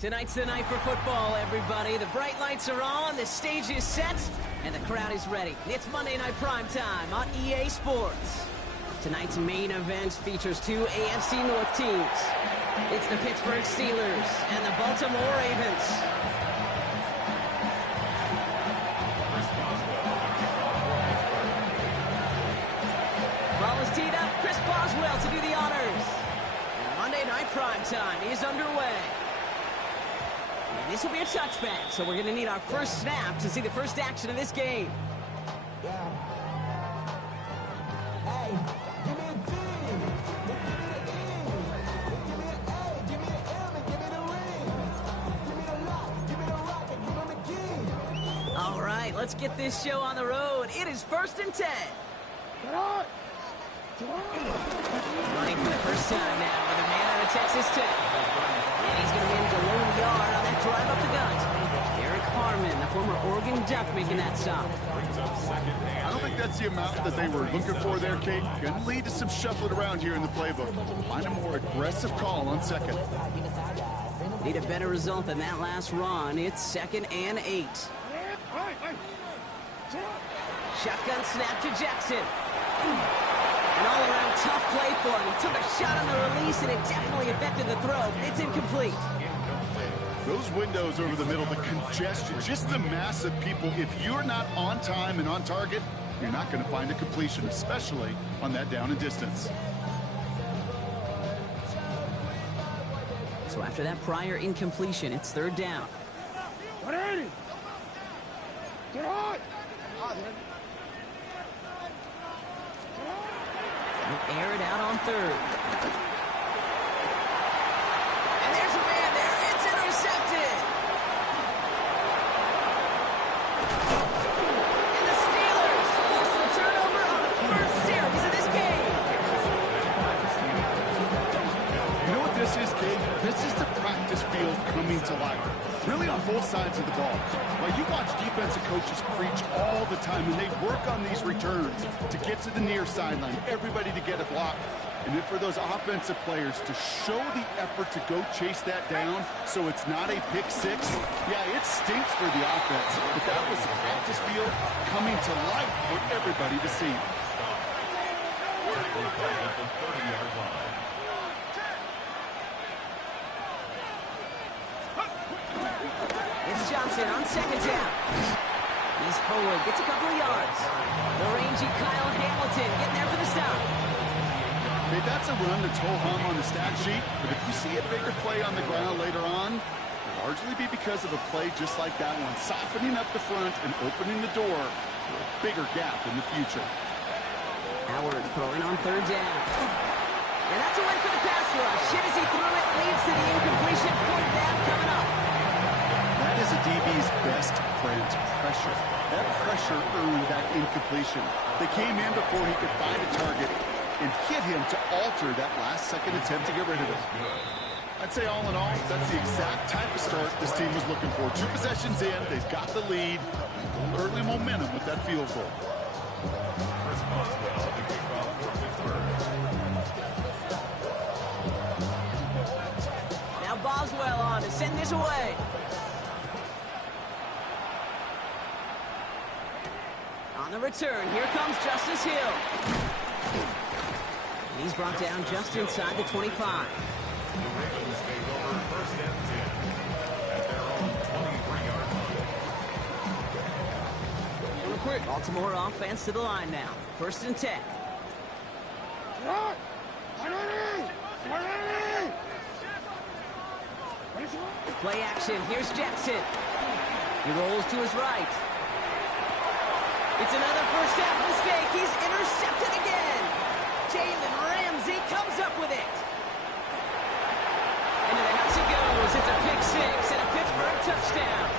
Tonight's the night for football, everybody. The bright lights are on, the stage is set, and the crowd is ready. It's Monday Night Primetime on EA Sports. Tonight's main event features two AFC North teams. It's the Pittsburgh Steelers and the Baltimore Ravens. Ball is teed up. Chris Boswell to do the honors. And Monday Night Primetime is underway. And this will be a touchback, so we're going to need our first snap to see the first action of this game. All right, let's get this show on the road. It is 1st and 10. Running for the first time now with a man out of Texas Tech. And he's going to win the lone yard on that drive up the gut. Eric Harmon, the former Oregon Duck, making that stop. I don't think that's the amount that they were looking for there, Kate. Going to lead to some shuffling around here in the playbook. Find a more aggressive call on second. Need a better result than that last run. It's 2nd and 8. Shotgun snap to Jackson. An all-around tough play for him. He took a shot on the release, and it definitely affected the throw. It's incomplete. Those windows over the middle, the congestion, just the mass of people. If you're not on time and on target, you're not going to find a completion, especially on that down and distance. So after that prior incompletion, it's 3rd down. 180. Get on. He'll air it out on 3rd. And there's a man there. It's intercepted. And the Steelers force the turnover on the first series of this game. You know what this is, Kate? This is the practice field coming to life. Really on both sides of the ball. Well, you watch defensive coaches preach all the time, and they work on these returns to get to the near sideline, everybody to get a block. And then for those offensive players to show the effort to go chase that down so it's not a pick six, yeah, it stinks for the offense. But that was the practice field coming to life for everybody to see. Johnson on 2nd down. He's forward, gets a couple of yards. The rangy Kyle Hamilton getting there for the stop. Okay, that's a run that's ho-hum on the stat sheet, but if you see a bigger play on the ground later on, it'll largely be because of a play just like that one, softening up the front and opening the door for a bigger gap in the future. Howard throwing on 3rd down. And that's a win for the pass rush. Shit as he threw it, leads to the incompletion. 4th down coming up. That is a DB's best friend, pressure. That pressure earned that incompletion. They came in before he could find a target and hit him to alter that last-second attempt to get rid of it. I'd say all in all, that's the exact type of start this team was looking for. 2 possessions in, they've got the lead. Early momentum with that field goal. Now Boswell on to send this away. On the return, here comes Justice Hill. And he's brought down just inside the 25. Baltimore offense to the line now. 1st and 10. Play action. Here's Jackson. He rolls to his right. It's another first half mistake. He's intercepted again. Jalen Ramsey comes up with it. Into the house it goes. It's a pick six and a Pittsburgh touchdown.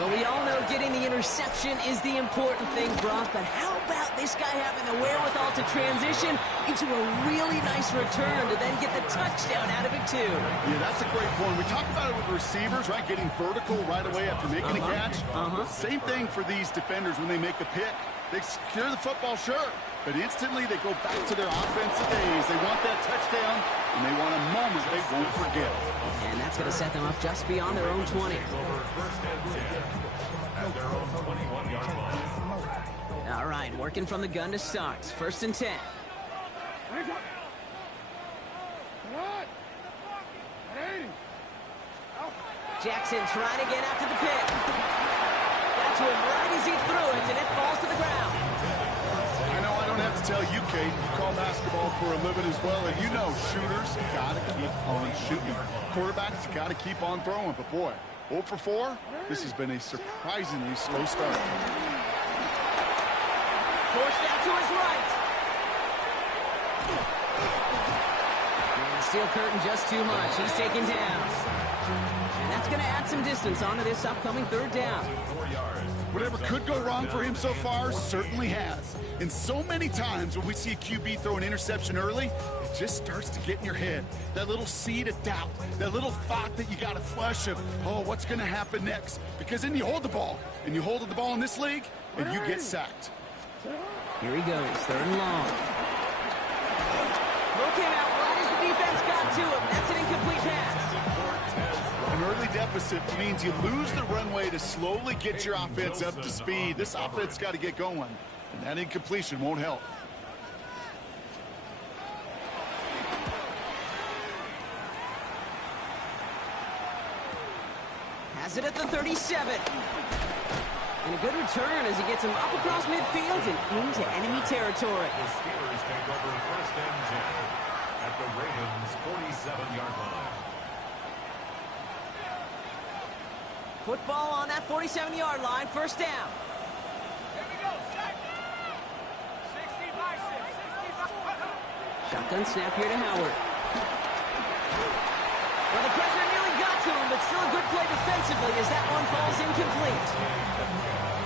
But we all know getting the interception is the important thing, Brock. But how about this guy having the wherewithal to transition into a really nice return to then get the touchdown out of it, too? Yeah, that's a great point. We talk about it with receivers, right? Getting vertical right away after making a catch. Same thing for these defenders when they make a pick. They secure the football, sure. but instantly they go back to their offensive days. They want that touchdown, and they want a moment they won't forget. And that's going to set them up just beyond their own 20. All right, working from the gun to start. 1st and 10. Jackson trying to get after the pit. Got to him right as he threw it, and it falls to the ground. I know I don't have to tell you, Kate. You call basketball for a living as well, and you know shooters got to keep on shooting. Quarterbacks got to keep on throwing. But, boy, 0 for 4, this has been a surprisingly slow start. Forced out to his right. And the steel curtain just too much. He's taken down. And that's going to add some distance onto this upcoming 3rd down. Whatever could go wrong for him so far certainly has. And so many times when we see a QB throw an interception early, it just starts to get in your head. That little seed of doubt, that little thought that you got to flush of, oh, what's going to happen next? Because then you hold the ball, and you hold the ball in this league, and you get sacked. Here he goes, 3rd and long. Throw came out right as the defense got to him. That's an incomplete pass. An early deficit means you lose the runway to slowly get your offense up to speed. This offense got to get going, and that incompletion won't help. Has it at the 37. And a good return as he gets him up across midfield and into enemy territory. The Steelers take over 1st and 10 at the Ravens' 47-yard line. Football on that 47-yard line, 1st down. Here we go, set. 60 by 6, 60 by... Shotgun snap here to Howard. Well, the pressure nearly got to him, but still a good play defensively as that one falls incomplete.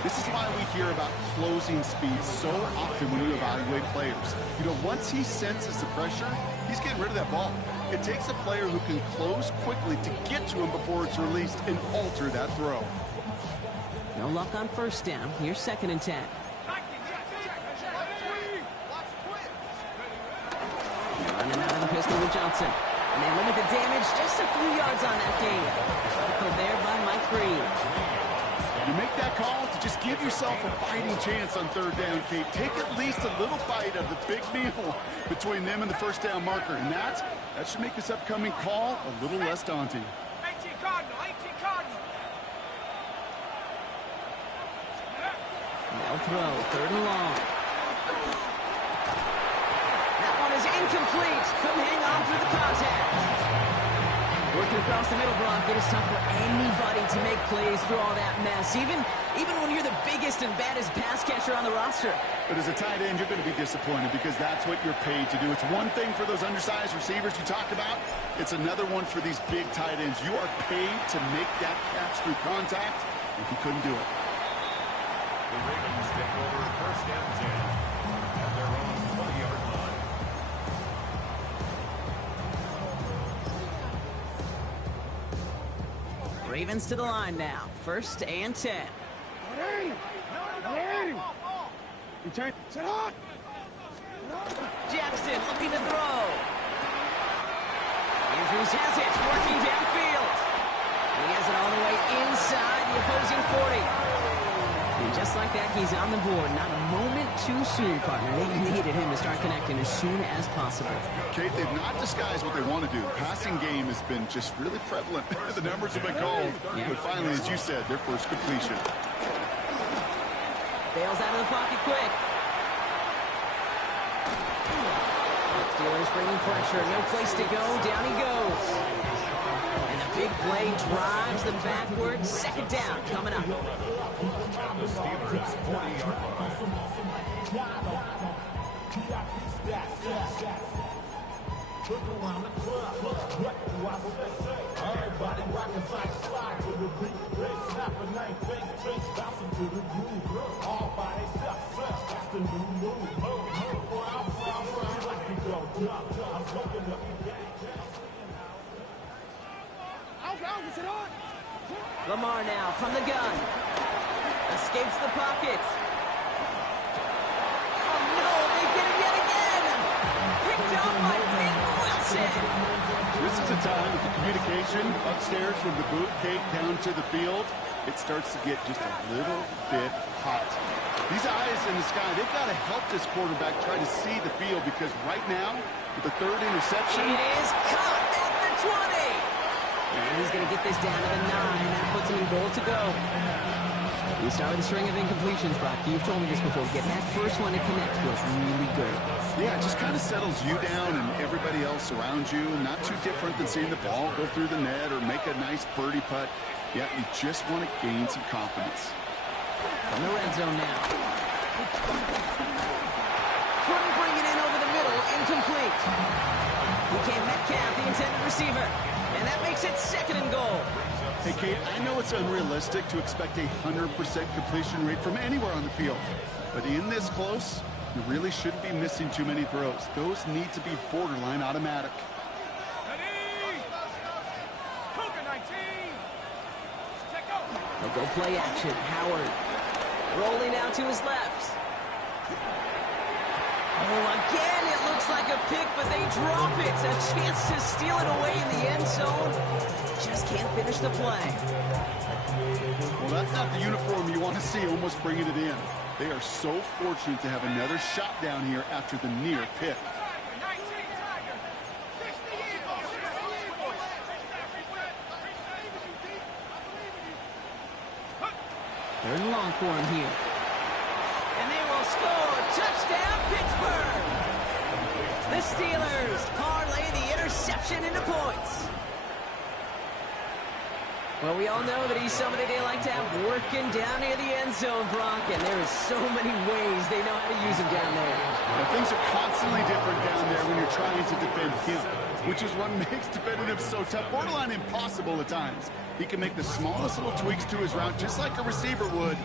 This is why we hear about closing speed so often when you evaluate players. You know, once he senses the pressure, he's getting rid of that ball. It takes a player who can close quickly to get to him before it's released and alter that throw. No luck on 1st down. Here's 2nd and 10. Running out of the pistol with Johnson. And they limit the damage just a few yards on that game. Tackled there by Mike Green. You make that call to just give yourself a fighting chance on 3rd down, Kate. Take at least a little bite of the big meal between them and the 1st down marker. And that should make this upcoming call a little less daunting. 18 Cardinal, 18 Cardinal. Now throw, 3rd and long. That one is incomplete. Couldn't hang on through the contact. Working across the middle block, it is tough for anybody to make plays through all that mess, even when you're the biggest and baddest pass catcher on the roster. But as a tight end, you're going to be disappointed because that's what you're paid to do. It's one thing for those undersized receivers you talked about. It's another one for these big tight ends. You are paid to make that catch through contact, and he couldn't do it. The Ravens take over 1st and 10 at their own 20-yard line. Ravens to the line now. 1st and 10. Return. Set on. Jackson looking to throw. Andrews has it, working downfield. And he has it all the way inside the opposing 40. And just like that, he's on the board. Not a moment too soon, partner. They needed him to start connecting as soon as possible. Kate, they've not disguised what they want to do. The passing game has been just really prevalent. The numbers have been called. Yeah. But finally, as you said, their first completion. Bails out of the pocket quick. Steelers bringing pressure. No place to go. Down he goes. And the big play drives them backwards. 2nd down coming up. At the Steelers' 40-yard line. Lamar now from the gun. Escapes the pocket. Oh no, they up by Peyton Wilson. This is a time that the communication upstairs from the booth, Kate, down to the field, it starts to get just a little bit hot. These eyes in the sky, they've got to help this quarterback try to see the field, because right now, with the third interception... It is caught at the 20. And he's going to get this down to the 9. That puts him in goal to go. We start with a string of incompletions, Brock. You've told me this before. Getting that first one to connect feels really good. Yeah, it just kind of settles you down and everybody else around you. Not too different than seeing the ball go through the net or make a nice birdie putt. Yeah, you just want to gain some confidence. From the red zone now. Couldn't bring it in over the middle. Incomplete. DK Metcalf, the intended receiver. And that makes it 2nd and goal. Hey, Kate, I know it's unrealistic to expect a 100% completion rate from anywhere on the field. But in this close, you really shouldn't be missing too many throws. Those need to be borderline automatic. Ready! Cougar 19! Check go! They'll go play action. Howard rolling out to his left. Oh, again, it looks like a pick, but they drop it. A chance to steal it away in the end zone. Just can't finish the play. Well, that's not the uniform you want to see almost bringing it in. They are so fortunate to have another shot down here after the near pick. Tiger, 19, Tiger! 60 Eagles! 60 Eagles! Third and long for him here. And they will score. Touchdown, Pittsburgh! The Steelers parlay the interception into points. Well, we all know that he's somebody they like to have working down near the end zone, Brock, and there is so many ways they know how to use him down there. Now, things are constantly different down there when you're trying to defend him, which is what makes defending him so tough, borderline impossible at times. He can make the smallest little tweaks to his route just like a receiver would.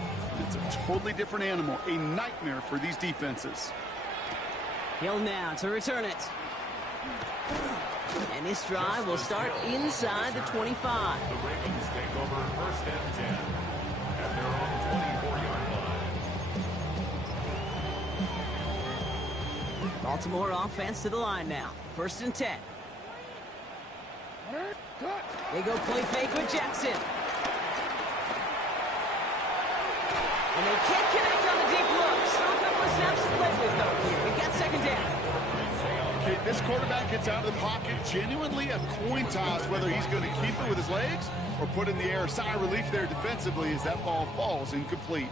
It's a totally different animal, a nightmare for these defenses. Hill now to return it. And this drive will start inside the 25. The Ravens take over 1st and 10 at their own 24-yard line. Baltimore offense to the line now. 1st and 10. They go play fake with Jackson. And they can't connect on the deep look. Still a couple of snaps to play with, though. We've got 2nd down. Okay, this quarterback gets out of the pocket, genuinely a coin toss whether he's going to keep it with his legs or put in the air. Sigh of relief there defensively as that ball falls incomplete.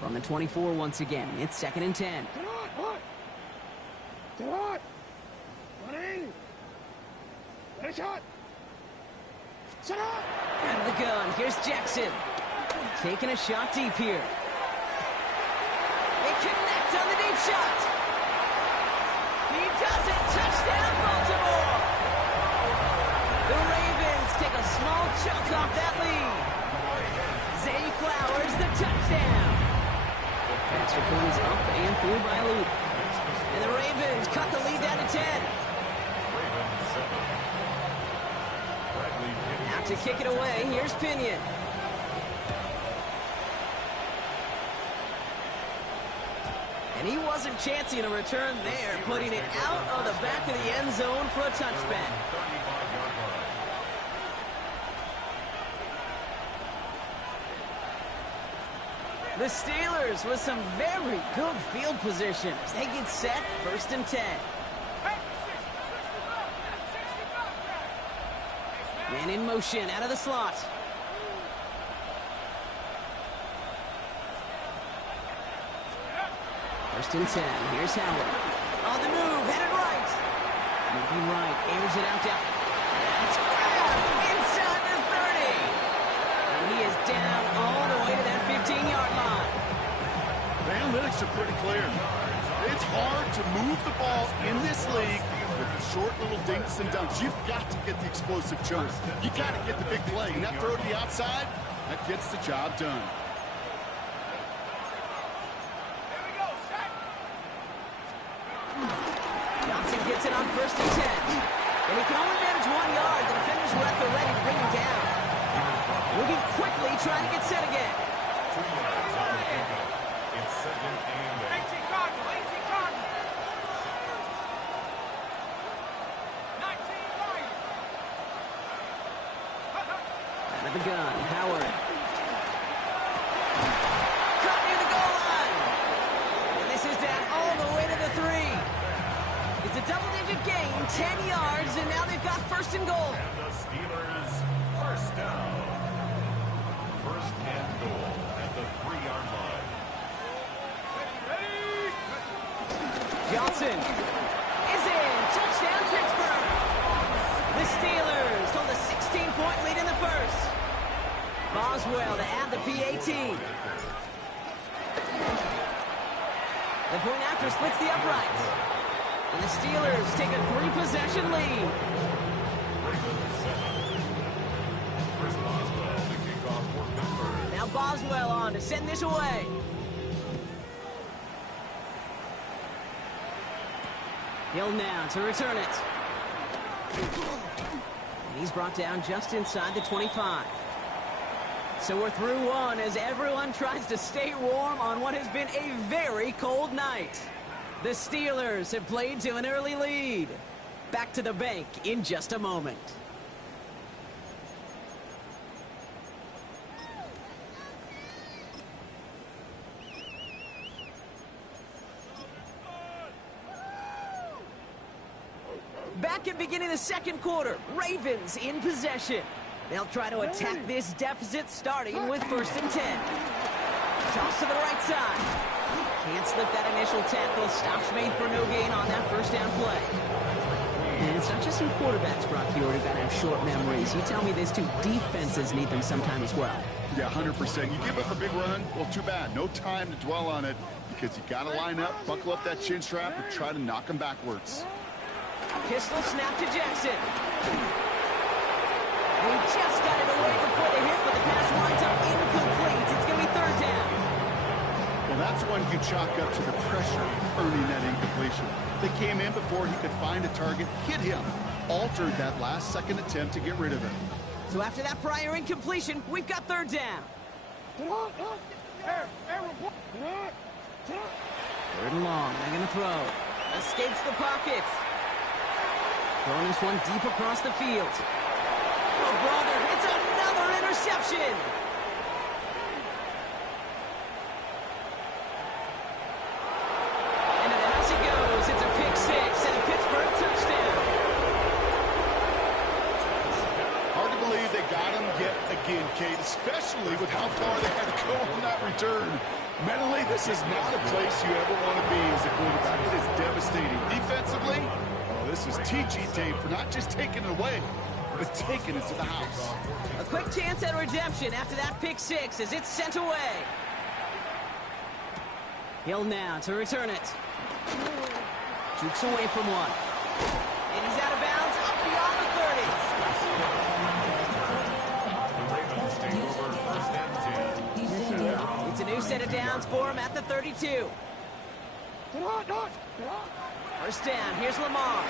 From the 24 once again. It's 2nd and 10. Running! Ready, shot! Set up! Out of the gun. Here's Jackson. Taking a shot deep here. They connect on the deep shot. He does it. Touchdown, Baltimore. The Ravens take a small chunk off that lead. Zay Flowers, the touchdown. Extra points up and through by Luke. And the Ravens cut the lead down to 10. Out to kick it away. Here's Pinion. And he wasn't chancing a return there, putting it out of the back of the end zone for a touchback. The Steelers with some very good field position. They get set, 1st and 10. Man in motion, out of the slot. First and 10. Here's Howard. On the move, headed right. Moving right, airs it out down. That's grabbed inside the 30. And he is down all the way to that 15-yard line. The analytics are pretty clear. It's hard to move the ball in this league with short little dinks and dunks. You've got to get the explosive chunk. You got to get the big play. And that throw to the outside, that gets the job done. Johnson gets it on 1st and 10. And he can only manage 1 yard. The defenders were at the ready to bring him down. Moving quickly, trying to get set again. 2 yards on the pickup. It's 2nd and 8. 18 Cardinal, 18 Cardinal. of the gun. Howard. Caught near the goal line. And this is down all the way to the 3. It's a double-digit gain, 10 yards, and now they've got first and goal. And the Steelers first down. First and goal at the 3-yard line. Johnson is in. Touchdown, Pittsburgh. The Steelers hold a 16-point lead in the first. Boswell to add the PAT. The point after splits the uprights. And the Steelers take a 3-possession lead. Chris Boswell to kick off for Pittsburgh. Now Boswell on to send this away. Hill now to return it. And he's brought down just inside the 25. So we're through one as everyone tries to stay warm on what has been a very cold night. The Steelers have played to an early lead. Back to the bank in just a moment. Back at beginning of the second quarter, Ravens in possession. They'll try to attack this deficit starting with first and 10. Toss to the right side. Can't slip that initial tackle. Stops made for no gain on that first down play. And it's not just some quarterbacks, Brock Huard, who got to have short memories. You tell me these two defenses need them sometime as well. Yeah, 100%. You give up a big run, well, too bad. No time to dwell on it because you got to line up, buckle up that chin strap, and try to knock them backwards. Pistol snap to Jackson. He just got it away before the hit, but the pass winds up incomplete. It's going to be third down. Well, that's one you chalk up to the pressure earning that incompletion. They came in before he could find a target, hit him, altered that last-second attempt to get rid of it. So after that prior incompletion, we've got third down. Third and long. They're going to throw. Escapes the pocket. Throwing this one deep across the field. Oh, brother, it's another interception. And as he goes, it's a pick six and a Pittsburgh touchdown. Hard to believe they got him yet again, Kate, especially with how far they had to go on that return. Mentally, this is not a place you ever want to be as a quarterback. It is devastating. Defensively, this is TG tape for not just taking it away, but taking it to the house. A quick chance at redemption after that pick six as it's sent away. Hill now to return it. Jukes away from one. And he's out of bounds up beyond the 30. The Ravens take over first and 10. It's a new set of downs for him at the 32. First down, here's Lamar.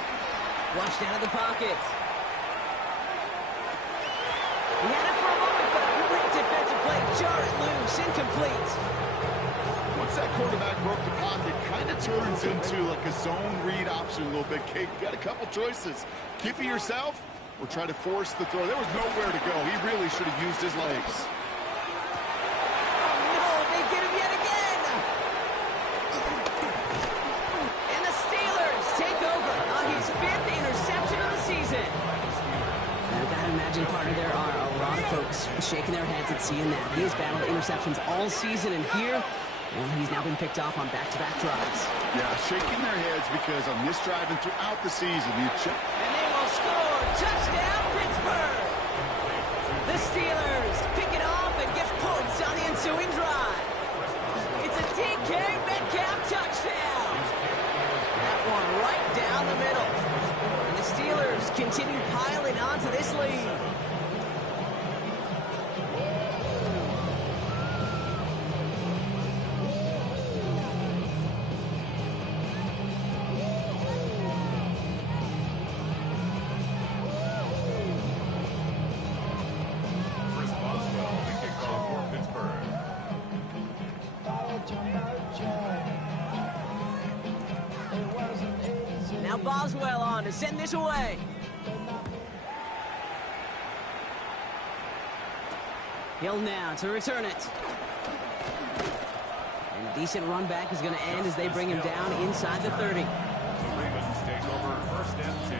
Flushed out of the pocket. He had it for a moment, but a great defensive play. Jar it loose, incomplete. Once that quarterback broke the pocket, kind of turns into like a zone read option a little bit. Kate, you got a couple choices. Keep it yourself or try to force the throw. There was nowhere to go. He really should have used his legs. Partner, there are a lot of folks shaking their heads at seeing that. He has battled interceptions all season, and here, well, he's now been picked off on back-to-back drives. Yeah, shaking their heads because on this drive and throughout the season, and they will score. Touchdown, Pittsburgh! The Steelers pick it off and get points on the ensuing drive. It's a DK Metcalf touchdown. That one right down the middle. And the Steelers continue piling onto this lead. Chris Boswell to kick off for Pittsburgh. Now Boswell on to send this away. Hill now to return it. And a decent run back is going to end as they bring him down inside the 30. The Ravens take over first and 10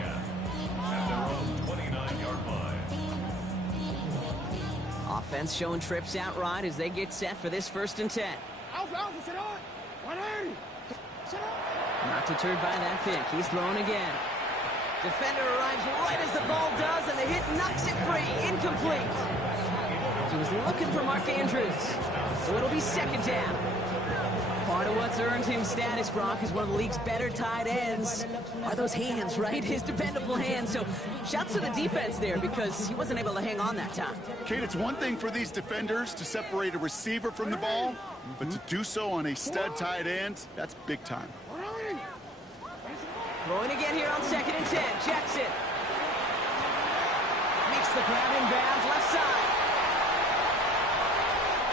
at their own 29-yard line. Offense showing trips out right as they get set for this 1st and 10. Not deterred by that pick. He's throwing again. Defender arrives right as the ball does, and the hit knocks it free. Incomplete. He was looking for Mark Andrews, so it'll be 2nd down. Part of what's earned him status, Brock, is one of the league's better tight ends. Are those hands, right? His dependable hands. So shouts to the defense there because he wasn't able to hang on that time. Kate, it's one thing for these defenders to separate a receiver from the ball, but to do so on a stud tight end, that's big time. Throwing again here on 2nd and 10. Jackson makes the grab in bounds left side.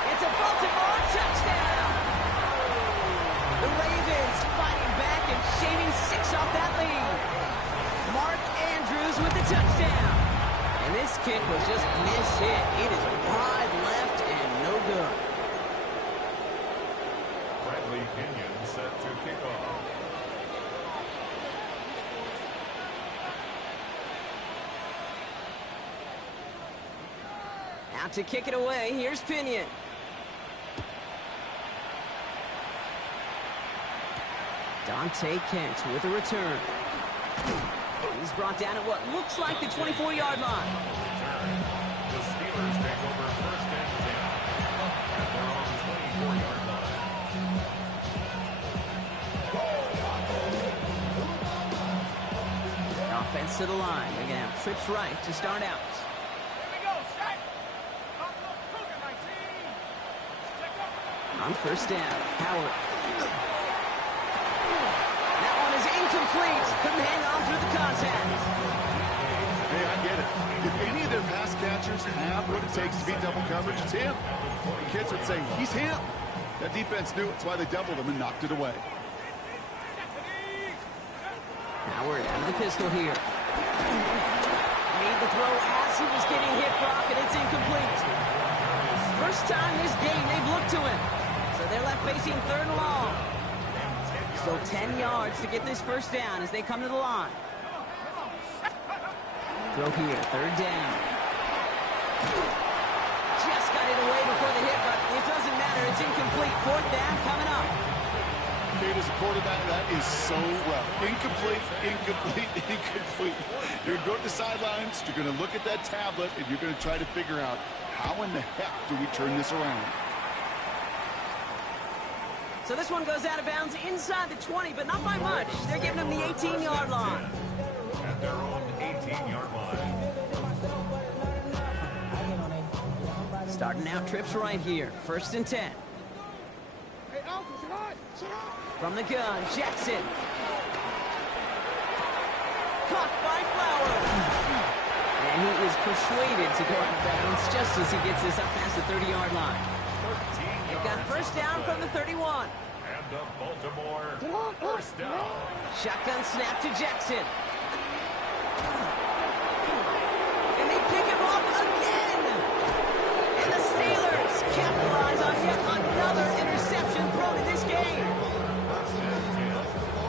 It's a Baltimore touchdown. The Ravens fighting back and shaving 6 off that lead. Mark Andrews with the touchdown. And this kick was just miss-hit. It is wide left and no good. Bradley Pinion set to kick off. Out to kick it away. Here's Pinion. Dante Kent with a return. He's brought down at what looks like the 24-yard line. The Steelers take over first and 10 at their own 24-yard line. Offense to the line. They're going to have trips right to start out. On 1st down, Howard. That one is incomplete. Couldn't hang on through the contact. Hey, I get it. If any of their pass catchers have what it takes to beat double coverage, it's him. Kids would say, he's him. That defense knew it. That's why they doubled him and knocked it away. Howard out of the pistol here. Made the throw as he was getting hit, Brock, and it's incomplete. First time this game they've looked to him. So they're left facing 3rd and long. So 10 yards to get this 1st down as they come to the line. Throw here, 3rd down. Just got it away before the hit, but it doesn't matter. It's incomplete. 4th down coming up. Kate, as a quarterback, that is so rough. Incomplete, incomplete, incomplete. You're going to go to the sidelines, you're going to look at that tablet, and you're going to try to figure out how in the heck do we turn this around? So this one goes out of bounds inside the 20, but not by much. They're giving him the 18-yard line. At their own 18-yard line. Starting out trips right here. 1st and 10. From the gun, Jackson. Caught by Flowers. And he is persuaded to go out of bounds just as he gets this up past the 30-yard line. They've got 1st down from the 31. And the Baltimore 1st down. Shotgun snap to Jackson. And they pick him off again. And the Steelers capitalize on yet another interception thrown in this game.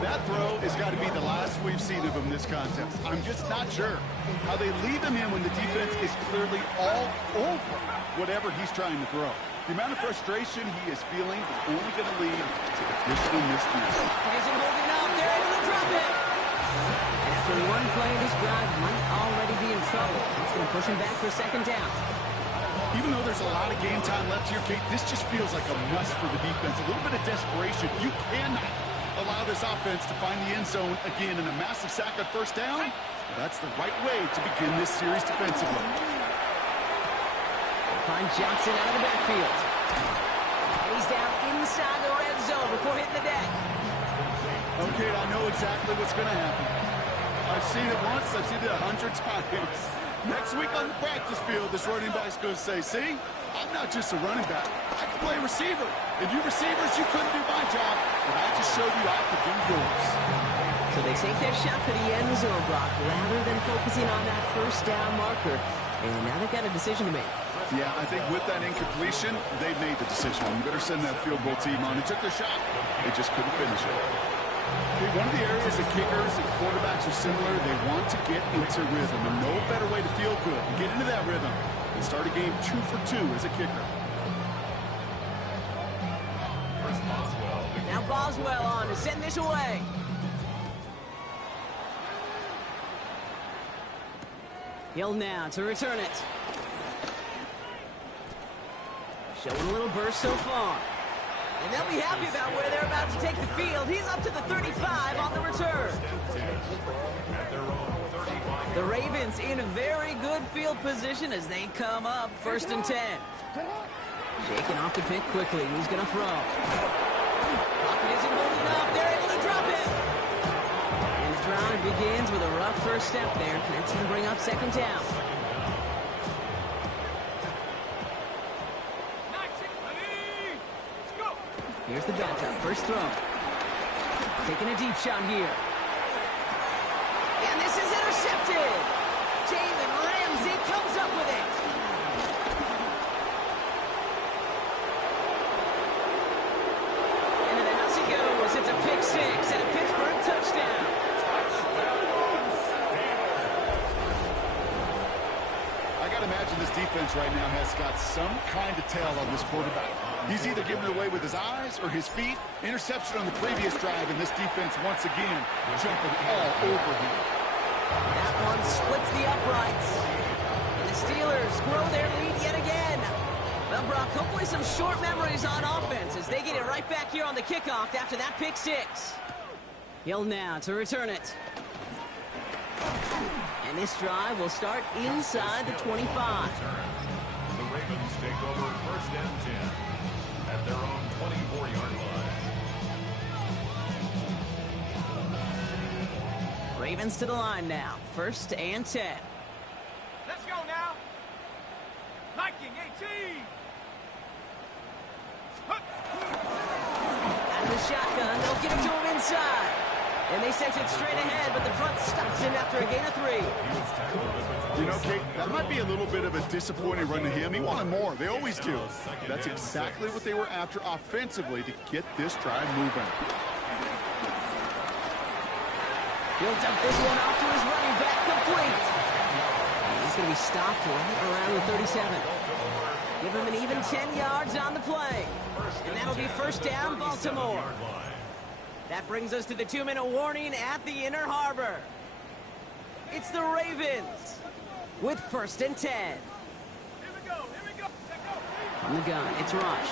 That throw has got to be the last we've seen of him this contest. I'm just not sure how they leave him in when the defense is clearly all over whatever he's trying to throw. The amount of frustration he is feeling is only going to lead to additional miscues. Isn't holding up. They're able to drop it. And after one play, this drive might already be in trouble. It's going to push him back for 2nd down. Even though there's a lot of game time left here, Kate, this just feels like a must for the defense. A little bit of desperation. You cannot allow this offense to find the end zone again in a massive sack on 1st down. That's the right way to begin this series defensively. Find Johnson out of the backfield. And he's down inside the red zone before hitting the deck. Okay, I know exactly what's going to happen. I've seen it once, I've seen it 100 times. Next week on the practice field, this running back's going to say, see, I'm not just a running back. I can play receiver. And you receivers, you couldn't do my job, but I just showed you I could do yours. So they take their shot for the end zone, Brock, rather than focusing on that 1st down marker. And now they've got a decision to make. Yeah, I think with that incompletion, they made the decision. You better send that field goal team on. They took their shot. They just couldn't finish it. Okay, one of the areas that kickers and quarterbacks are similar, they want to get into rhythm. And no better way to feel good and get into that rhythm than start a game 2 for 2 as a kicker. Now Boswell on to send this away. Hill now to return it. Showing a little burst so far. And they'll be happy about where they're about to take the field. He's up to the 35 on the return. The Ravens in a very good field position as they come up 1st and 10. Shaking off the pick quickly. Who's going to throw? Pocket isn't holding up. They're able to drop it. And the drive begins with a rough first step there. That's going to bring up 2nd down. Here's the backup. First throw. Taking a deep shot here. And this is intercepted. Jalen Ramsey comes up with it. Into the house he goes. It's a pick 6 and a Pittsburgh touchdown. I got to imagine this defense right now has got some kind of tail on this quarterback. He's either giving it away with his eyes or his feet. Interception on the previous drive, and this defense once again jumping all over him. That one splits the uprights. And the Steelers grow their lead yet again. Well, Brock, hopefully some short memories on offense as they get it right back here on the kickoff after that pick 6. Hill now to return it. And this drive will start inside the 25. The Ravens take over 1st and 10 at their own 24-yard line. Ravens to the line now. 1st and 10. Let's go now. Viking 18. Out of the shotgun, they'll get it to him inside. And they sent it straight ahead, but the front stops him after a gain of 3. You know, Kate, that might be a little bit of a disappointing run to him. He wanted more. They always do. That's exactly what they were after offensively to get this drive moving. He'll dump this one off to his running back, complete. And he's going to be stopped right around the 37. Give him an even 10 yards on the play. And that'll be 1st down, Baltimore. That brings us to the 2-minute warning at the Inner Harbor. It's the Ravens with 1st and 10. Here we go. From the gun, it's Rush.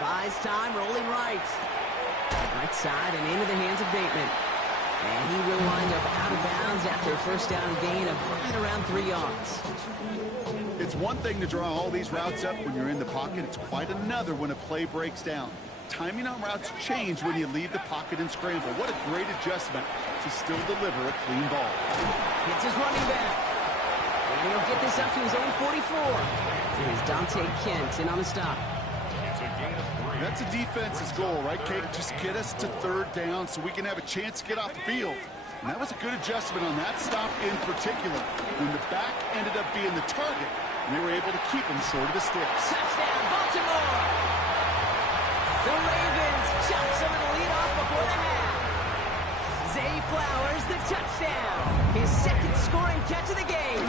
Buys time, rolling right. Right side and into the hands of Bateman. And he will wind up out of bounds after a 1st down gain of right around 3 yards. It's one thing to draw all these routes up when you're in the pocket. It's quite another when a play breaks down. Timing on routes change when you leave the pocket and scramble. What a great adjustment to still deliver a clean ball. Hits his running back. And he'll get this up to his own 44. Here's Dante Kent in on the stop. That's a defense's goal, right, Kate? Just get us to 3rd down so we can have a chance to get off the field. And that was a good adjustment on that stop in particular, when the back ended up being the target, and they were able to keep him short of the sticks. Touchdown, Baltimore! The Ravens chop some of the lead off before the half. Zay Flowers, the touchdown. His 2nd scoring catch of the game.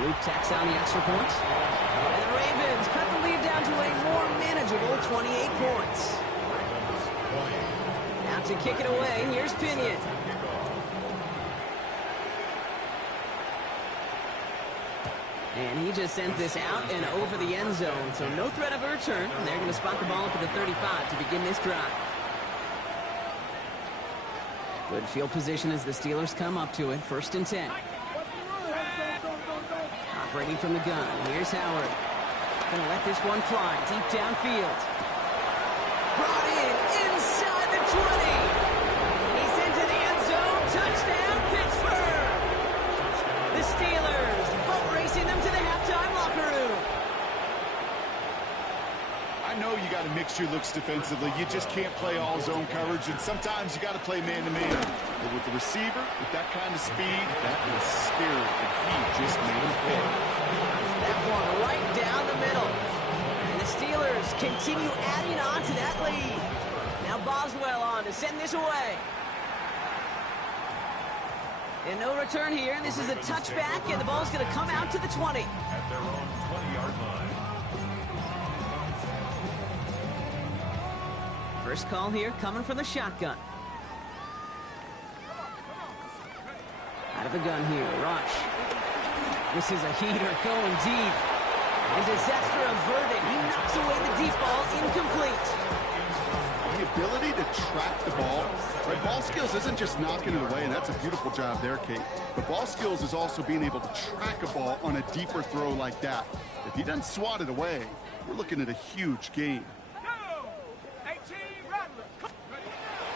Luke tacks on the extra point. And the Ravens cut the lead down to a more manageable 28 points. Now to kick it away, here's Pinion. And he just sends this out and over the end zone. So no threat of a return. And they're going to spot the ball up at the 35 to begin this drive. Good field position as the Steelers come up to it. 1st and 10. Operating from the gun. Here's Howard. Going to let this one fly deep downfield. Brought in inside the 20. And he's into the end zone. Touchdown, Pittsburgh. The Steelers boat racing them to the halftime locker room. I I know you got to mix your looks defensively. You just can't play all zone coverage, and sometimes you got to play man-to-man. But with the receiver, with that kind of speed, that was scary, and he just made him pay. That one right down the middle. And the Steelers continue adding on to that lead. Now Boswell on to send this away. And no return here. This is a touchback, and the ball's going to come out to the 20. At their own 20-yard line. First call here coming from the shotgun. Out of the gun here, Rush. This is a heater going deep. And disaster averted. He knocks away the deep ball, incomplete. The ability to track the ball. Right, ball skills isn't just knocking it away, and that's a beautiful job there, Kate. But ball skills is also being able to track a ball on a deeper throw like that. If he doesn't swat it away, we're looking at a huge gain.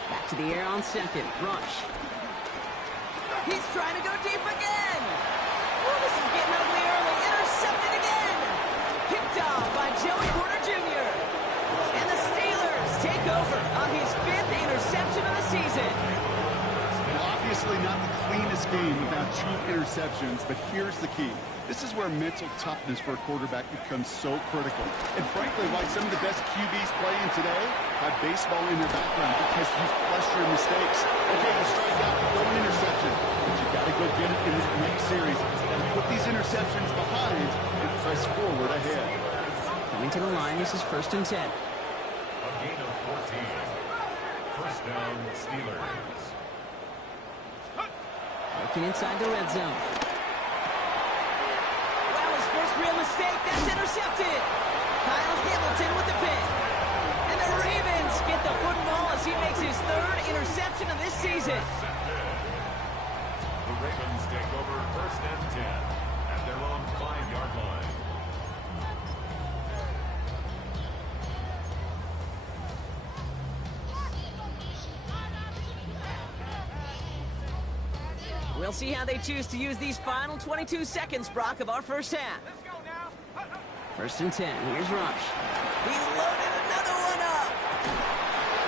Back to the air on second. Rush. He's trying to go deep again. Oh, this is getting ugly early. Intercepted again. Picked off by Joey Porter Jr. And the Steelers take over on his 5th interception of the season. Well, obviously not the cleanest game without 2 interceptions, but here's the key. This is where mental toughness for a quarterback becomes so critical. And frankly, why some of the best QBs playing today have baseball in their background, because you flush your mistakes. Okay, you strike out, throw an interception, but you got to go get it in this next series. And put these interceptions behind and press forward ahead. Coming to the line, this is 1st and 10. A gain of 14. First down, Steelers. Looking inside the red zone. Wow, his first real mistake. That's intercepted. Kyle Hamilton with the pick. And the Ravens get the football as he makes his 3rd interception of this season. The Ravens take over 1st and 10 at their own 5-yard line. We'll see how they choose to use these final 22 seconds, Brock, of our first half. Let's go now. 1st and 10. Here's Rush. He's loaded another one up.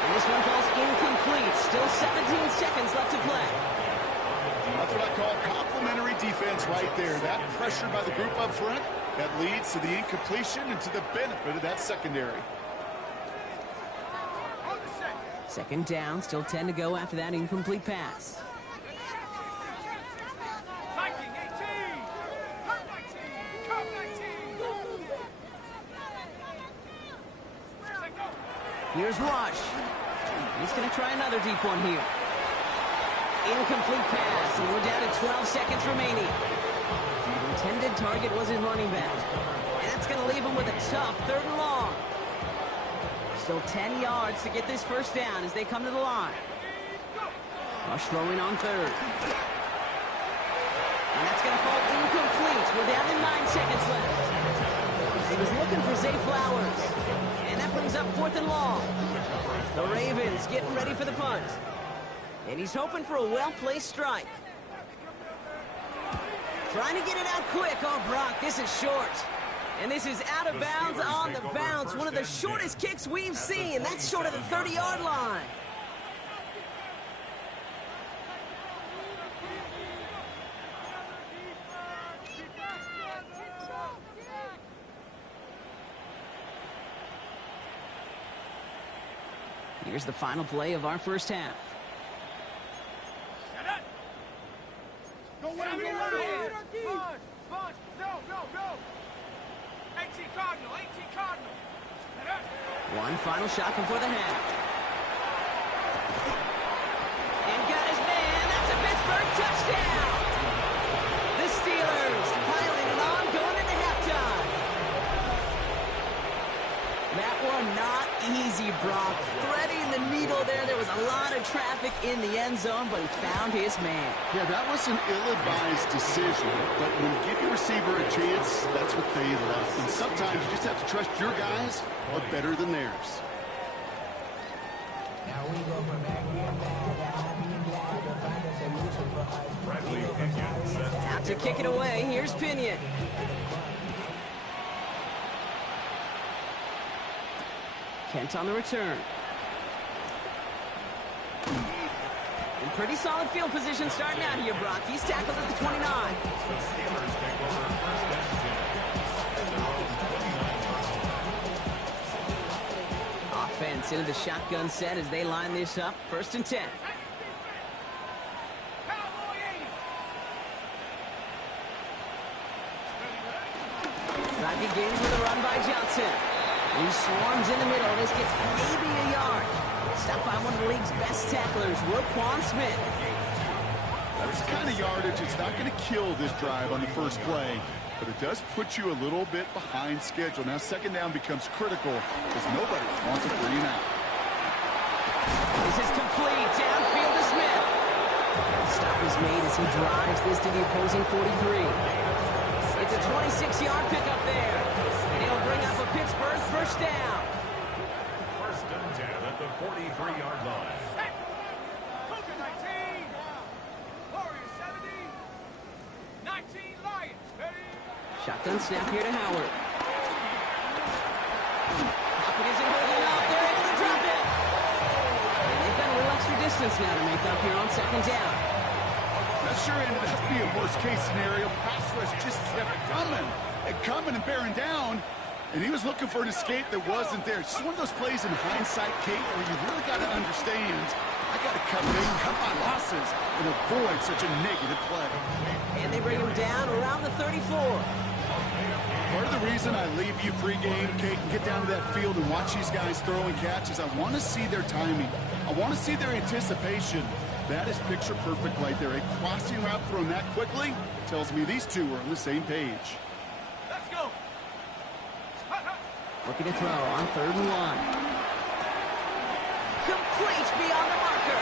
And this one falls incomplete. Still 17 seconds left to play. That's what I call complimentary defense right there. That pressure by the group up front, that leads to the incompletion and to the benefit of that secondary. 2nd down, still 10 to go after that incomplete pass. Here's Rush. He's going to try another deep one here. Incomplete pass, and we're down to 12 seconds remaining. The intended target was his running back. And that's going to leave him with a tough 3rd and long. Still 10 yards to get this first down as they come to the line. Rush throwing on 3rd. And that's going to fall incomplete. We're down to 9 seconds left. He was looking for Zay Flowers. And that brings up 4th and long. The Ravens getting ready for the punt. And he's hoping for a well-placed strike. Trying to get it out quick. Oh, Brock, this is short. And this is out of bounds on the bounce. One of the shortest kicks we've seen. That's short of the 30-yard line. Here's the final play of our first half. Go away, go away. Bunch. Go. 18 Cardinal. One final shot before the half. And got his man. That's a Pittsburgh touchdown. The Steelers piling it on, going into halftime. That one not easy, Brock. Threading the needle there. There was a lot of traffic in the end zone, but he found his man. Yeah, that was an ill-advised decision, but when you give your receiver a chance, that's what they love. And sometimes you just have to trust your guys are better than theirs. Now we go from back here glad to find a solution for us. Bradley Pinion set. Out to kick it away. Here's Pinion. Kent on the return. In pretty solid field position starting out here, Brock. He's tackled at the 29. The Steelers take over first and 10 at their own 29-yard line. Offense into the shotgun set as they line this up. First and 10. Drive begins with a run by Johnson. He swarms in the middle. This gets maybe a yard. Stopped by one of the league's best tacklers, Roquan Smith. That's the kind of yardage. It's not going to kill this drive on the first play, but it does put you a little bit behind schedule. Now second down becomes critical because nobody wants a 3 and out. This is complete. Downfield to Smith. The stop is made as he drives this to the opposing 43. It's a 26-yard pickup there. And he'll bring up a Pittsburgh first down. First and 10 at the 43-yard line. Cougar 19. Warriors 70. 19 Lions. Ready? Shotgun snap here to Howard. Pocket isn't holding up. They're able to drop it. And they've got a little extra distance now to make up here on second down. That sure ended up being a worst-case scenario. Pass rush just kept coming and bearing down, and he was looking for an escape that wasn't there. It's just one of those plays in hindsight, Kate, where you really got to understand, I got to cut my losses and avoid such a negative play. And they bring him down around the 34. Part of the reason I leave you pregame, Kate, and get down to that field and watch these guys throw and catch is I want to see their timing. I want to see their anticipation. That is picture perfect right there. A crossing route thrown that quickly tells me these two are on the same page. Let's go. Looking to throw on 3rd and 1. Complete beyond the marker.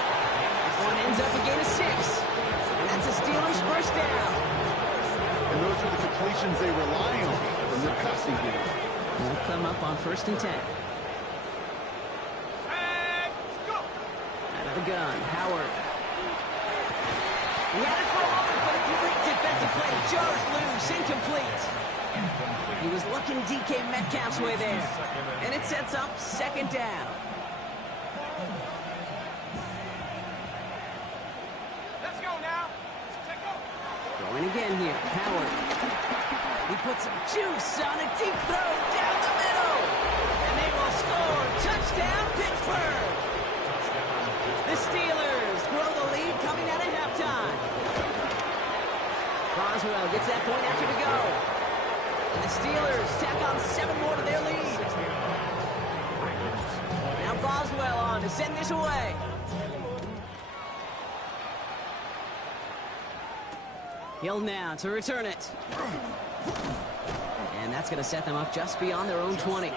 This one ends up a gain of 6. And that's a Steelers first down. And those are the completions they rely on from their passing game. They'll come up on 1st and 10. And go. Out of the gun, Howard. He had it for a moment, but a great defensive play to jar it loose. Incomplete. He was looking DK Metcalf's way there. And it sets up second down. Let's go now. Take off. Throwing again here, Howard. He puts some juice on a deep throw down the middle. And they will score. Touchdown, Pittsburgh. The Steelers grow the lead coming out of halftime. Boswell gets that point after to go. And the Steelers tack on 7 more to their lead. Now Boswell on to send this away. Hill now to return it. And that's going to set them up just beyond their own 20. The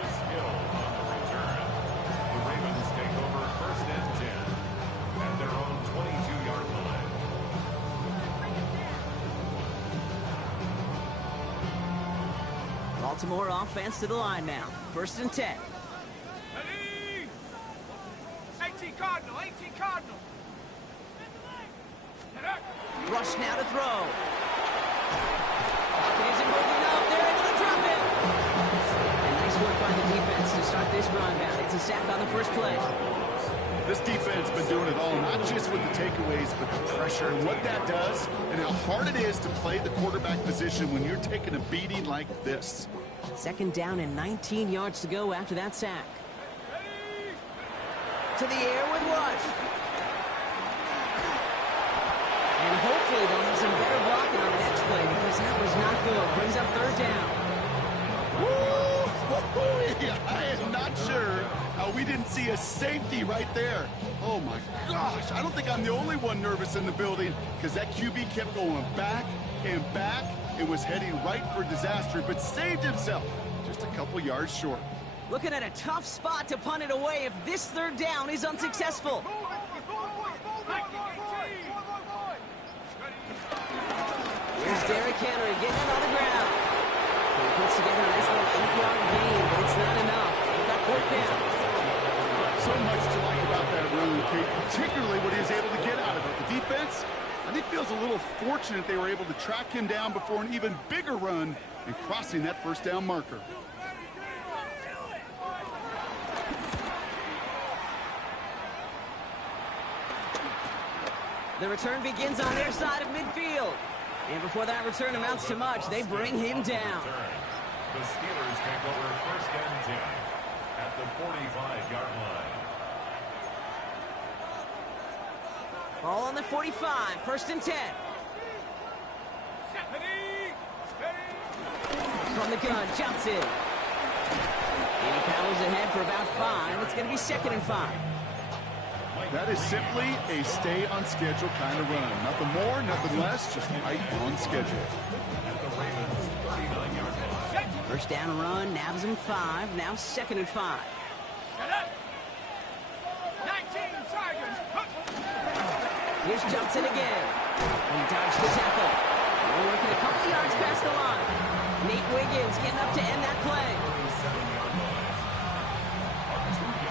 Ravens take over first and 10 at their own 22-yard line. Baltimore offense to the line now. 1st and 10. Ready. 18 Cardinal. 18 Cardinal. Rush now to throw. Pocket isn't moving up. They're able to drop it. And nice work by the defense to start this drive out. It's a sack on the first play. This defense been doing it all, not just with the takeaways, but the pressure and what that does and how hard it is to play the quarterback position when you're taking a beating like this. Second down and 19 yards to go after that sack. To the air with Rush. And hopefully they'll have some better blocking on the next play because that was not good. Brings up 3rd down. I am not sure how we didn't see a safety right there. Oh my gosh, I don't think I'm the only one nervous in the building because that QB kept going back and back and was heading right for disaster, but saved himself just a couple yards short. Looking at a tough spot to punt it away if this 3rd down is unsuccessful. Here's Derrick Henry getting it on the ground. He puts together a nice little 8-yard gain, but it's not enough. They've got 4th down. So much to like about that run, Kate, particularly what he was able to get out of it. The defense, I think, feels a little fortunate they were able to track him down before an even bigger run and crossing that 1st down marker. The return begins on their side of midfield. And before that return amounts to much, they bring him down. The Steelers take over first and 10 at the 45-yard line. Ball on the 45, first and 10. From the gun, Johnson. And he powers ahead for about 5. It's going to be second and 5. That is simply a stay on schedule kind of run. Nothing more, nothing less, just right on schedule. At the Ravens 39-yard line. First down run, nabs him 5. Now second and 5. 19 Tigers. Here's Johnson again. He dodged the tackle. They're working a couple yards past the line. Nate Wiggins getting up to end that play.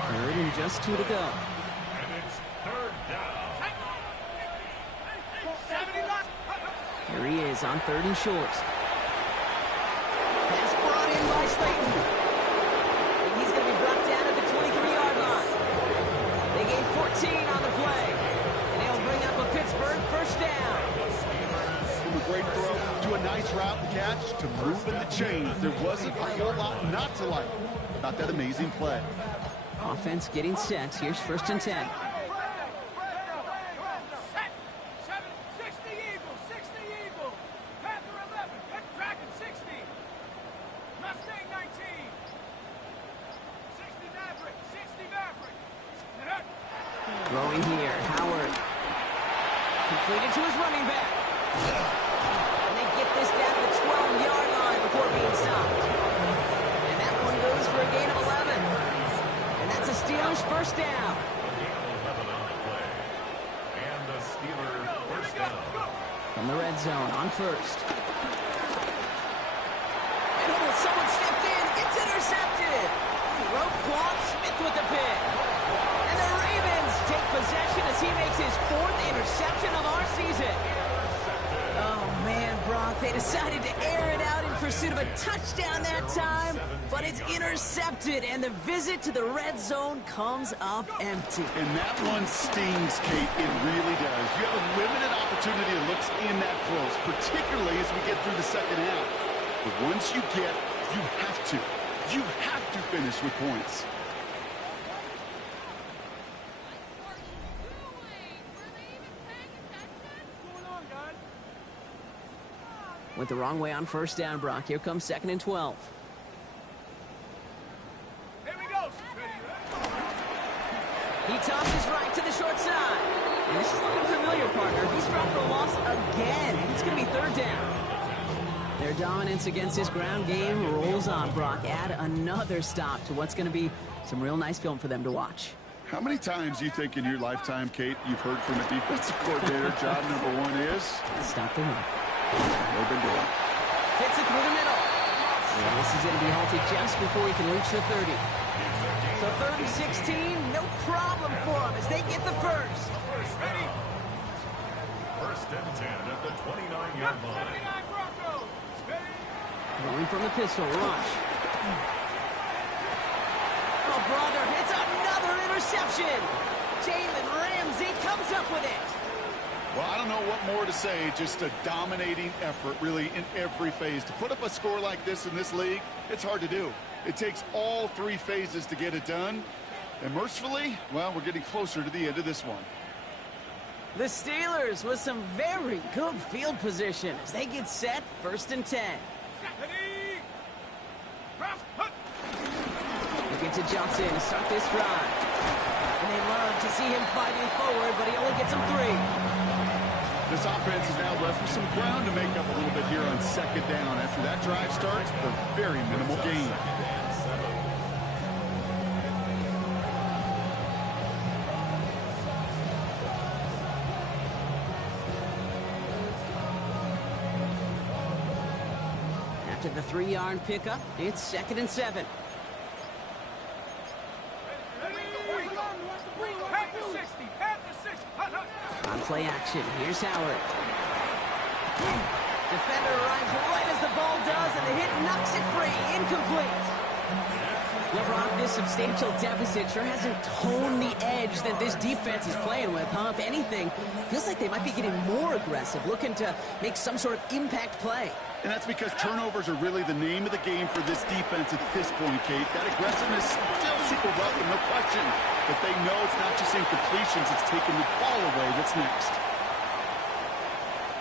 3rd and just 2 to go. And it's third down. Here he is on 3rd and short. Pass brought in by Slayton. And he's going to be brought down at the 23-yard line. They gain 14 on the play. And they'll bring up a Pittsburgh first down. From a great throw to a nice route and catch to moving the chains. There wasn't a whole lot not to like about that amazing play. Offense getting set. Here's first and 10. 60 Eagles, 60 Eagles. Panther 11, Dragon 60. Mustang 19. 60 Maverick, 60 Maverick. Throwing here, Howard. Completed to his running back. And they get this down to the 12-yard line before being stopped. And that one goes for a gain of 11. And that's a Steelers first down. And the Steelers first down. From the red zone on first. And someone stepped in. It's intercepted. Roquan Smith with the pick. And the Ravens take possession as he makes his 4th interception of our season. Oh, man, Brock, they decided to air it out in pursuit of a touchdown that time, but it's intercepted, and the visit to the red zone comes up empty. And that one stings, Kate. It really does. You have a limited opportunity that looks in that close, particularly as we get through the second half. But once you get, you have to finish with points. Went the wrong way on first down, Brock. Here comes second and 12. Here we go. He tosses right to the short side. And this is looking familiar, partner. He's dropped for a loss again. And it's going to be third down. Their dominance against this ground game rolls on, Brock. Add another stop to what's going to be some real nice film for them to watch. How many times do you think in your lifetime, Kate, you've heard from a defensive coordinator, job number 1 is? Stop the run. They've been doing. Fits it through the middle. And this is going to be halted just before he can reach the 30. So 3rd and 16, no problem for them as they get the first. Ready? First and 10 at the 29-yard line. 79 Broncos. Ready? Going from the pistol, rush. Oh, brother, it's another interception. Jalen Ramsey comes up with it. Well, I don't know what more to say. Just a dominating effort, really, in every phase. To put up a score like this in this league, it's hard to do. It takes all 3 phases to get it done. And mercifully, well, we're getting closer to the end of this one. The Steelers with some very good field position as they get set, first and 10. Ready? Looking to Johnson to start this drive. And they love to see him fighting forward, but he only gets them 3. This offense is now left with some ground to make up a little bit here on second down. After that drive starts, a very minimal gain. After the 3-yard pickup, it's second and 7. On play action, here's Howard. Defender arrives right as the ball does, and the hit knocks it free. Incomplete. Well, Brock, this substantial deficit sure hasn't toned the edge that this defense is playing with, huh? If anything, feels like they might be getting more aggressive, looking to make some sort of impact play. And that's because turnovers are really the name of the game for this defense at this point, Kate. That aggressiveness still super welcome, no question. But they know it's not just incompletions, it's taking the ball away that's next.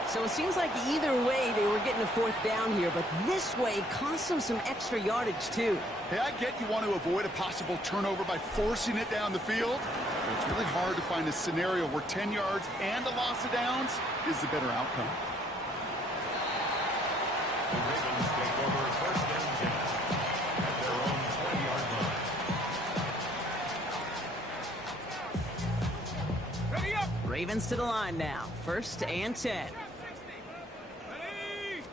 So it seems like either way they were getting a fourth down here, but this way cost them some extra yardage too. Hey, I get you want to avoid a possible turnover by forcing it down the field, but it's really hard to find a scenario where 10 yards and a loss of downs is the better outcome. The Ravens take over first and 10 at their own 20-yard line. Ready up. Ravens to the line now. First and 10. Ready.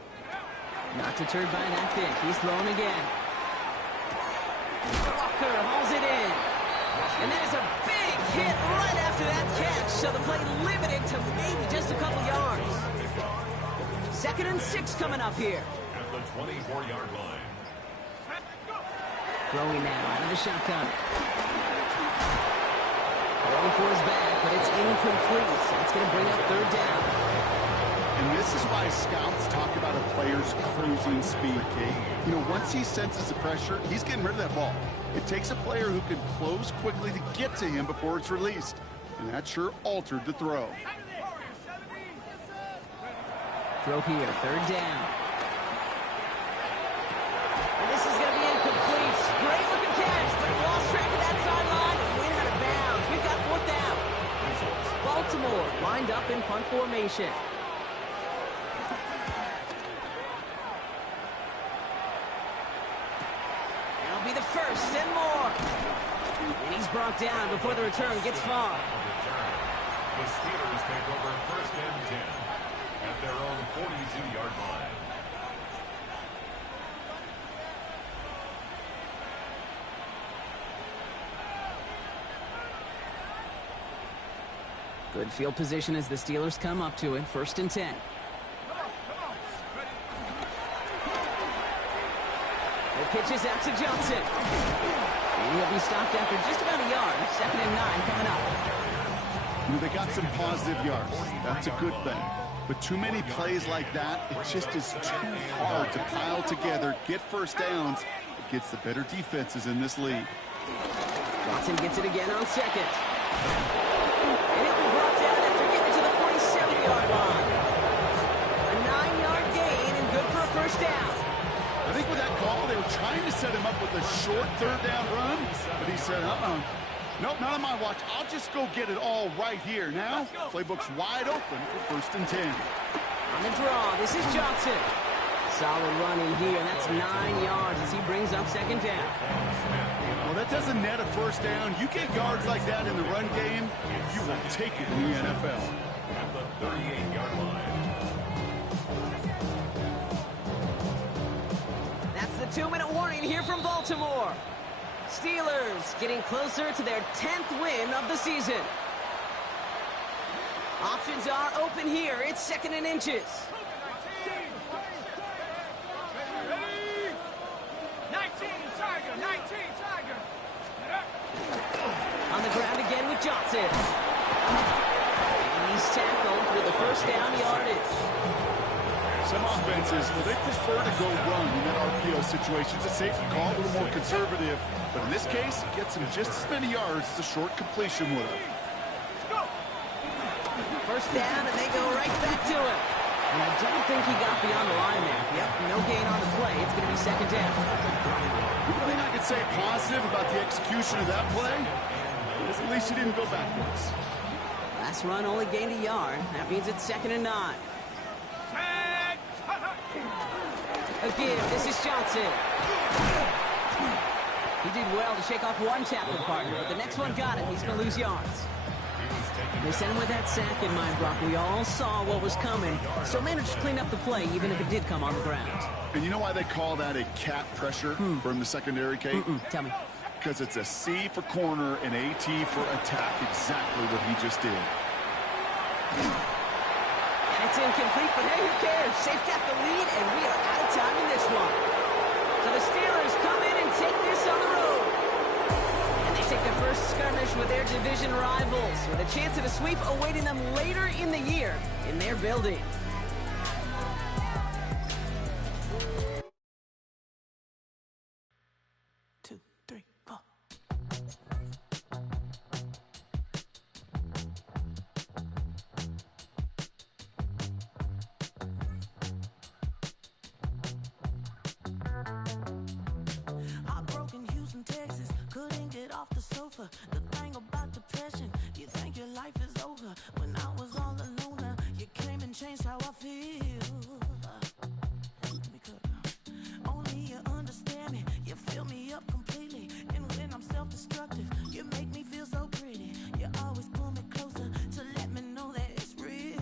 Not deterred by that pick. He's throwing again. Walker hauls it in. And there's a big hit right after that catch. So the play limited to maybe just a couple yards. 2nd and 6 coming up here. At the 24-yard line. Throwing now out of the shotgun. Going for his back, but it's incomplete. So it's going to bring up 3rd down. And this is why scouts talk about a player's cruising speed, Kate. You know, once he senses the pressure, he's getting rid of that ball. It takes a player who can close quickly to get to him before it's released. And that sure altered the throw. Throw here, 3rd down. And this is going to be incomplete. Great looking catch, but he lost track of that sideline and went out of bounds. We've got 4th down. Baltimore lined up in punt formation. That'll be the first and more. And he's brought down before the return gets far. The Steelers take over first and 10 at their own 42-yard line. Good field position as the Steelers come up to it. 1st and 10. The pitch is out to Johnson. And he'll be stopped after just about a yard. 2nd and 9 coming up. They got some positive yards. That's a good thing. But too many plays like that, it just is too hard to pile together, get first downs. It gets the better defenses in this league. Johnson gets it again on 2nd. And he'll be brought down after getting to the 47-yard line. A 9-yard gain and good for a first down. I think with that call, they were trying to set him up with a short 3rd down run, but he said, nope, not on my watch. I'll just go get it all right here. Now, playbook's wide open for 1st and 10. On the draw, this is Johnson. Solid run in here, and that's 9 yards as he brings up 2nd down. Well, that doesn't net a first down. You get yards like that in the run game, you will take it in the NFL. At the 38-yard line. That's the 2-minute warning here from Baltimore. Steelers getting closer to their 10th win of the season. Options are open here. It's 2nd and inches. 19, Tiger, 19, Tiger. On the ground again with Johnson. And he's tackled with the first down yardage. Some offenses, well, they prefer to go run in that RPO situation. It's a safety call, a little more conservative. But in this case, it gets him just as many yards as a short completion would have. First down, and they go right back to it. And I don't think he got beyond the line there. Yep, no gain on the play. It's going to be 2nd down. The only thing I could say positive about the execution of that play is at least he didn't go backwards. Last run only gained a yard. That means it's 2nd and 9. Again, this is Johnson. He did well to shake off one tackle partner, but the next one got him. He's going to lose yards. They sent him with that sack in mind, Brock. We all saw what was coming, so managed to clean up the play, even if it did come on the ground. And you know why they call that a cat pressure from the secondary, Kate? Tell me. Because it's a C for corner and AT for attack. Exactly what he just did. And it's incomplete, but hey, who cares? Safe got the lead, and we are out of time in this one. So the Steelers come in and take this on the road. rematch with their division rivals, with a chance at a sweep awaiting them later in the year in their building. Two, three, four. Heartbroken Houston, Texas, couldn't get off the sofa. The thing about depression, you think your life is over. When I was all alone, you came and changed how I feel. Let me cook. Only you understand me, you fill me up completely. And when I'm self-destructive, you make me feel so pretty. You always pull me closer to let me know that it's real.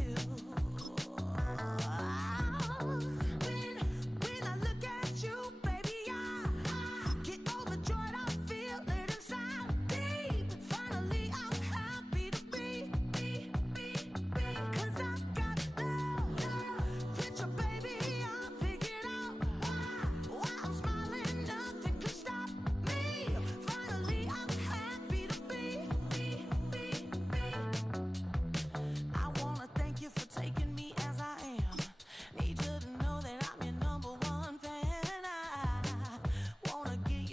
When I look at you, baby, I get overjoyed. I feel it inside me. Finally, I'm happy to be. 'Cause I got love with your baby. I figured out why I'm smiling. Nothing can stop me. Finally, I'm happy to be. I wanna thank you for taking me as I am. Need you to know that I'm your #1 fan. I wanna give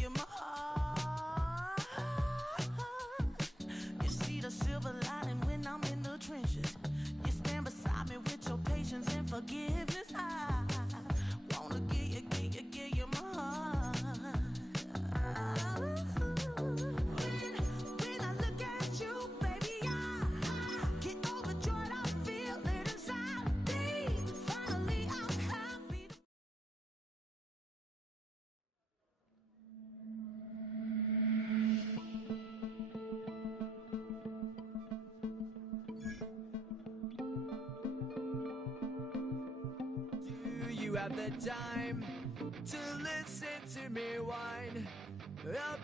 you my heart. You see the silver lining when I'm in the trenches. You stand beside me with your patience and forgiveness. I wanna give you my heart. When I look at you, baby, I get overjoyed. I feel it inside me. Finally, I'm happy to Do you have the time to listen to me whine about